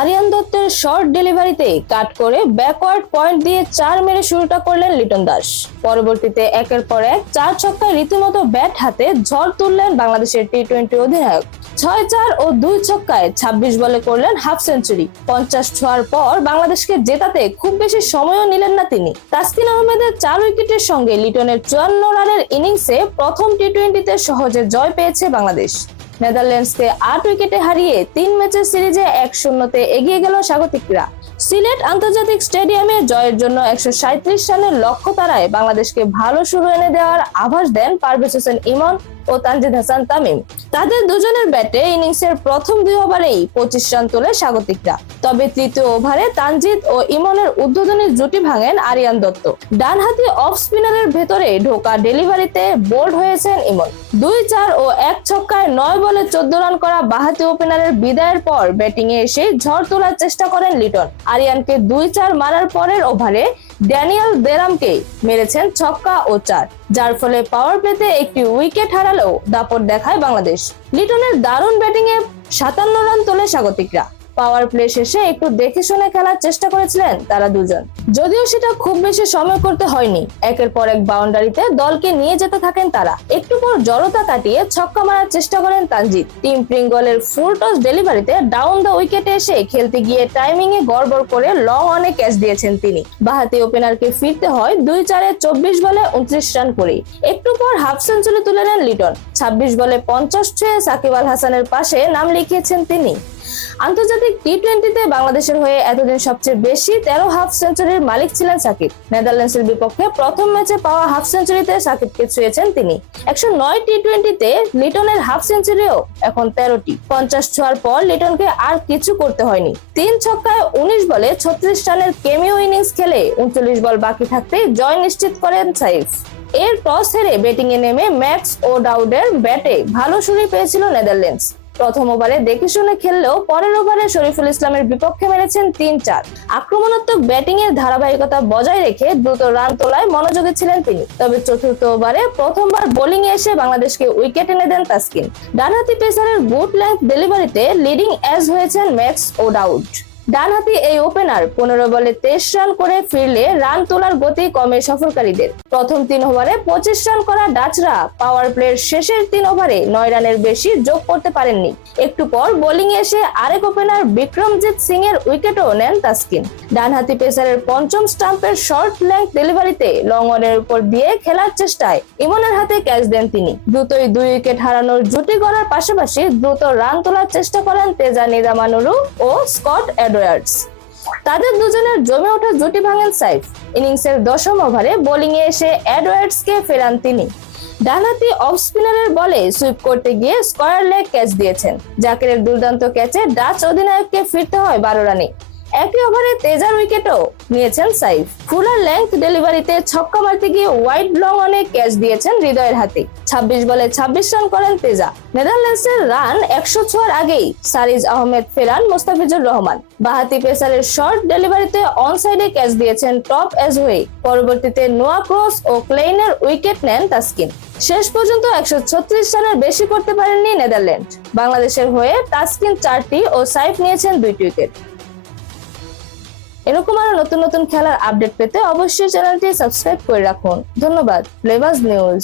আরিয়ান দত্তের শর্ট ডেলিভারিতে কাট করে ব্যাকওয়ার্ড পয়েন্ট দিয়ে 4 মেরে শুরুটা করলেন লিটন দাস। পরবর্তীতে একের পর এক 4 ছক্কায় রীতিমতো ব্যাট হাতে ঝড় তুললেন বাংলাদেশের টি-20 অধিনায়ক। 6-4 ও 2 ছক্কায় 26 বলে করলেন হাফ সেঞ্চুরি। 50 ছোঁয়ার পর বাংলাদেশকে জেতাতে খুব বেশি সময়ও নিলেন না তিনি। তাসকিন আহমেদের 4 উইকেটের সঙ্গে লিটনের 54 রানের ইনিংসে প্রথম টি-20তে সহজে জয় পেয়েছে বাংলাদেশ। নেদারল্যান্ডসকে 8 উইকেটে হারিয়ে 3 ম্যাচের সিরিজে 1-0-তে এগিয়ে গেল স্বাগতিকরা। সিলেট আন্তর্জাতিক স্টেডিয়ামে জয়ের জন্য 137 রানের লক্ষ্য তাড়ায় বাংলাদেশকে ভালো শুরু এনে দেওয়ার আভাস দেন পারভেজ হোসেন ইমন ও তানজিদ হাসান তামিম। তাদের দুজনের ব্যাটে ইনিংসের প্রথম 2 ওভারেই 25 রান তোলে স্বাগতিকরা। তবে তৃতীয় ওভারে তানজিদ ও ইমনের উদ্বোধনী জুটি ভাঙেন আরিয়ান দত্ত। ডানহাতি অফ স্পিনারের ভেতরে ঢোকা ডেলিভারিতে বোল্ড হয়েছেন ইমন। 2-4 ও 1 ছক্কায় 9 বলে 14 রান করা বাঁহাতি ওপেনারের বিদায়ের পর ব্যাটিং এ এসে ঝড় তোলার চেষ্টা করেন লিটন। আরিয়ানকে 2-4 মারার পরের ওভারে ড্যানিয়েল দেরামকে মেরেছেন ছক্কা ও 4, যার ফলে পাওয়ার প্লেতে একটি উইকেট হারালেও দাপট দেখায় বাংলাদেশ। লিটনের দারুণ ব্যাটিং এ 57 রান তোলে স্বাগতিকরা। পাওয়ার প্লে শেষে একটু দেখে শুনে খেলার চেষ্টা করেছিলেন তারা দুজন, যদিও সেটা খুব বেশি সময় করতে হয়নি। একের পর এক বাউন্ডারিতে দলকে নিয়ে যেতে থাকেন তারা। একটু পর জড়তা কাটিয়ে ছক্কা মারার চেষ্টা করেন তানজিদ। টিম প্রিঙ্গলের ফুল টস ডেলিভারিতে ডাউন দ্য উইকেটে এসে খেলতে গিয়ে টাইমিং এ গড়বড় করে লং অনে ক্যাচ দিয়েছেন তিনি। বাঁহাতি ওপেনারকে ফিরতে হয় 2-4-এ 24 বলে 29 রান করে। একটু পর হাফ সেঞ্চুরি তুলে নেন লিটন। 26 বলে 50 ছুঁয়ে সাকিব আল হাসানের পাশে নাম লিখিয়েছেন তিনি। আন্তর্জাতিক টি-20তে বাংলাদেশের হয়ে এতদিন সবচেয়ে বেশি 13 হাফ সেঞ্চুরির মালিক ছিলেন সাকিব। নেদারল্যান্ডসের বিপক্ষে প্রথম ম্যাচে পাওয়া হাফ সেঞ্চুরিতে সাকিবকে ছুঁয়েছেন তিনি। 109 টি-20তে লিটনের হাফ সেঞ্চুরিও এখন 13টি। 50 ছোঁয়ার পর লিটনকে আর কিছু করতে হয়নি। 3 ছক্কায় 19 বলে 36 রানের কেমিও ইনিংস খেলে 39 বল বাকি থাকতেই জয় নিশ্চিত করেন সাইফ। এর টস হেরে ব্যাটিং এ নেমে ম্যাক্স ওডাউডের ব্যাটে ভালো শুরু পেয়েছিল নেদারল্যান্ডস। প্রথম ওভারে দেখে শুনে খেললেও পরের ওভারে শরীফুল ইসলামের বিপক্ষে মেরেছেন 3-4। আক্রমণাত্মক ব্যাটিং এর ধারাবাহিকতা বজায় রেখে দ্রুত রান তোলায় মনোযোগী ছিলেন তিনি। তবে চতুর্থ ওভারে প্রথমবার বোলিং এ এসে বাংলাদেশকে উইকেট এনে দেন তাসকিন। ডানহাতি পেসারের গুড লেংথ ডেলিভারিতে লিডিং এজ হয়েছেন ম্যাক্স ওডাউড। ডানহাতি এই ওপেনার 15 বলে 23 রান করে ফিরলে রান তোলার গতি কমে সফরকারীদের। প্রথম 3 ওভারে 25 রান করা ডাচরা পাওয়ার প্লের শেষের 3 ওভারে 9 রানের বেশি যোগ করতে পারেননি। একটু পর বোলিং এ এসে আরেক ওপেনার বিক্রমজিৎ সিং এর উইকেটও নেন তাসকিন। ডানহাতি পেসারের পঞ্চম স্টাম্পের শর্ট লেংথ ডেলিভারিতে লং অনের উপর দিয়ে খেলার চেষ্টায় ইমনের হাতে ক্যাচ দেন তিনি। দ্রুতই 2 উইকেট হারানোর জুটি গড়ার পাশাপাশি দ্রুত রান তোলার চেষ্টা করেন তেজা নিদামানুরু ও স্কট এডওয়ার্ডস। তাদের দুজনের জমে ওঠা জুটি ভাঙেন সাইফ। ইনিংসের 10ম ওভারে বোলিং এ এসে এডওয়ার্ডসকে ফেরান তিনি। ডানহাতি অফ স্পিনারের বলে সুইপ করতে গিয়ে স্কয়ার লেগ ক্যাচ দিয়েছেন। জাকেরের দুর্দান্ত ক্যাচে ডাচ অধিনায়ককে ফিরতে হয় 12 রানে। একই ওভারে তেজার উইকেটও নিয়েছেন সাইফ। ফুলার লেংথ ডেলিভারিতে ছক্কা মারতে গিয়ে ওয়াইড লং অনে ক্যাচ দিয়েছেন হৃদয়ের হাতে। 26 বলে 26 রান করেন তেজা। নেদারল্যান্ডসের রান 100 ছোঁয়ার আগেই সারিজ আহমেদ ফেরান মোস্তাফিজুর রহমান। বাঁহাতি পেসারের শর্ট ডেলিভারিতে অন সাইডে ক্যাচ দিয়েছেন টপ এজ হয়ে। পরবর্তীতে নোয়া ক্রস ও ক্লেইনের উইকেট নেন তাসকিন। শেষ পর্যন্ত 136 রানের বেশি করতে পারেননি নেদারল্যান্ড। বাংলাদেশের হয়ে তাসকিন 4টি ও সাইফ নিয়েছেন 2টি উইকেট। এরকম আরো নতুন নতুন খেলার আপডেট পেতে অবশ্যই চ্যানেলটি সাবস্ক্রাইব করে রাখুন। ধন্যবাদ। প্লেবাজ নিউজ।